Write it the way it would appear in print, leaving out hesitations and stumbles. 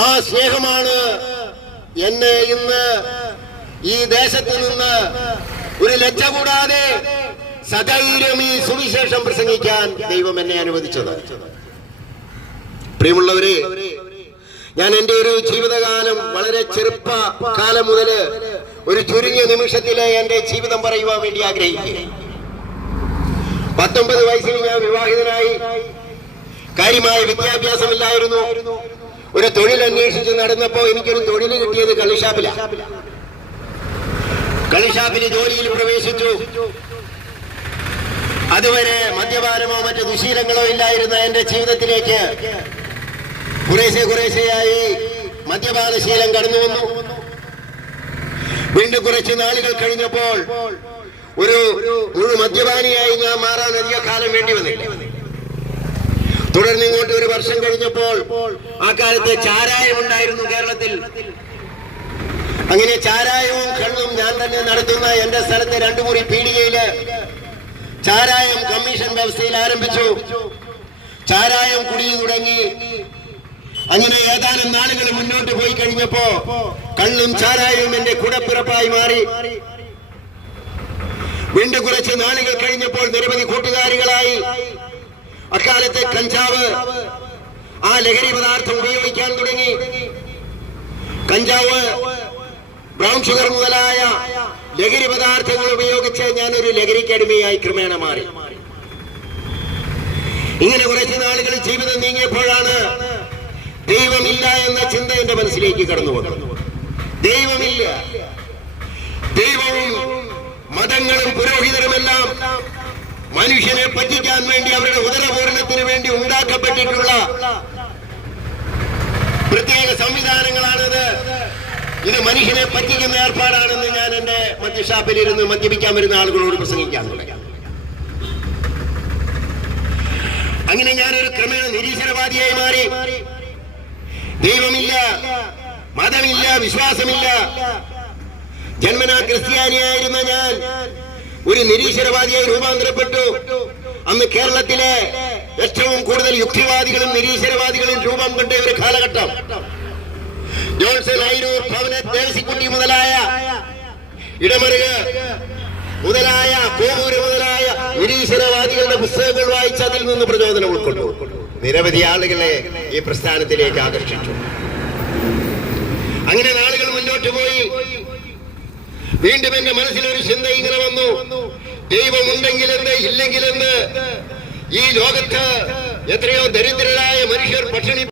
ആ സ്നേഹമാണ് എന്നെ ഇന്ന് ഈ ദേശത്ത് നിന്ന് ഒരു ലജ്ജ കൂടാതെ സധൈര്യം ഈ സുവിശേഷം പ്രസംഗിക്കാൻ ദൈവം എന്നെ അനുവദിച്ചത്. പ്രിയമുള്ളവരെ, ഞാൻ എൻ്റെ ഒരു ജീവിതകാലം വളരെ ചെറുപ്പകാലം മുതല് ഒരു ചുരുങ്ങിയ നിമിഷത്തില് എന്റെ ജീവിതം പറയുവാൻ വേണ്ടി ആഗ്രഹിക്കുക. 19 വയസ്സിൽ ഞാൻ വിവാഹിതനായി. കാര്യമായ വിദ്യാഭ്യാസമില്ലായിരുന്നു. ഒരു തൊഴിൽ അന്വേഷിച്ച് നടന്നപ്പോ എനിക്കൊരു തൊഴിൽ കിട്ടിയത് കള്ളിഷാപ്പിലാണ്. കള്ളിഷാപ്പിൽ ജോലിയിൽ പ്രവേശിച്ചു. അതുവരെ മദ്യപാനമോ മറ്റു ദുശീലങ്ങളോ ഇല്ലായിരുന്ന എന്റെ ജീവിതത്തിലേക്ക് കുറേശ്ശെയായി മദ്യപാനശീലം കടന്നു വന്നു. വീണ്ടും കുറച്ച് നാളുകൾ കഴിഞ്ഞപ്പോൾ ഒരു മുഴു മദ്യപാനിയായി ഞാൻ മാറാൻ അധിക കാലം വേണ്ടി വന്നില്ല. തുടർന്ന് ഇങ്ങോട്ട് ഒരു വർഷം കഴിഞ്ഞപ്പോൾ ആ കാലത്ത് ചാരായം ഉണ്ടായിരുന്നു കേരളത്തിൽ. അങ്ങനെ ചാരായവും കള്ളും ഞാൻ തന്നെ നടത്തുന്ന എന്റെ സ്ഥലത്തെ 2 മുറി പീടികയില് ചാരായം കമ്മീഷൻ വ്യവസ്ഥയിൽ ആരംഭിച്ചു. ചാരായം കുടിയും തുടങ്ങി. അങ്ങനെ ഏതാനും നാളുകൾ മുന്നോട്ട് പോയി കഴിഞ്ഞപ്പോ കള്ളും ചാരായവും എന്റെ കൂടപ്പിറപ്പായി മാറി. വീണ്ടും കുറച്ച് നാളുകൾ കഴിഞ്ഞപ്പോൾ നിരവധി കൂട്ടുകാരികളായി. അക്കാലത്തെ കഞ്ചാവ്, ആ ലഹരി പദാർത്ഥം ഉപയോഗിക്കാൻ തുടങ്ങി. കഞ്ചാവ്, ബ്രൗൺ ഷുഗർ മുതലായ ലഹരി പദാർത്ഥങ്ങൾ ഉപയോഗിച്ച് ഞാനൊരു ലഹരിക്ക് അടിമയായി ക്രമേണ മാറി. ഇങ്ങനെ കുറച്ച് നാളുകൾ ജീവിതം നീങ്ങിയപ്പോഴാണ് ദൈവമില്ല എന്ന ചിന്ത എന്റെ മനസ്സിലേക്ക് കടന്നു വന്നു. ദൈവമില്ല. ദൈവവും മതങ്ങളും പുരോഹിതരുമെല്ലാം മനുഷ്യനെ പറ്റിക്കാൻ വേണ്ടി, അവരുടെ ഉദരപൂരണത്തിന് വേണ്ടി ഉണ്ടാക്കപ്പെട്ടിട്ടുള്ള പ്രത്യേക സംവിധാനങ്ങളാണിത്. ഇത് മനുഷ്യനെ പറ്റിക്കുന്ന ഏർപ്പാടാണെന്ന് ഞാൻ എന്റെ മദ്യഷാപ്പിലിരുന്ന് മദ്യപിക്കാൻ വരുന്ന ആളുകളോട് പ്രസംഗിക്കാൻ തുടങ്ങി. അങ്ങനെ ഞാനൊരു ക്രമേണ നിരീശ്വരവാദിയായി മാറി. ദൈവമില്ല, മതമില്ല, വിശ്വാസമില്ല. ജന്മനാ ക്രിസ്ത്യാനിയായിരുന്ന ഞാൻ ഒരു നിരീശ്വരവാദിയായി രൂപാന്തരപ്പെട്ടു. അന്ന് കേരളത്തിലെ ഏറ്റവും കൂടുതൽ യുക്തിവാദികളും നിരീശ്വരവാദികളും രൂപം കൊണ്ട ഒരു കാലഘട്ടം. ജോൺസൺ, ഐരൂർ, ഭവനത്ത്, ദേവസിക്കുട്ടി മുതലായ, ഇടമറുക് മുതലായ, കോവൂര് മുതലായ നിരീശ്വരവാദികളുടെ പുസ്തകങ്ങൾ വായിച്ച് അതിൽ നിന്ന് പ്രചോദനം ഉൾക്കൊണ്ടു. നിരവധി ആളുകളെ ഈ പ്രസ്ഥാനത്തിലേക്ക് ആകർഷിച്ചു. അങ്ങനെ നാളുകൾ മുന്നോട്ട് പോയി. വീണ്ടും എന്റെ മനസ്സിലൊരു ചിന്ത ഇങ്ങനെ വന്നു: ദൈവമുണ്ടെങ്കിലെന്ത്, ഇല്ലെങ്കിലെന്ത്? ഈ ലോകത്ത് എത്രയോ ദരിദ്രരായ മനുഷ്യർ പട്ടിണി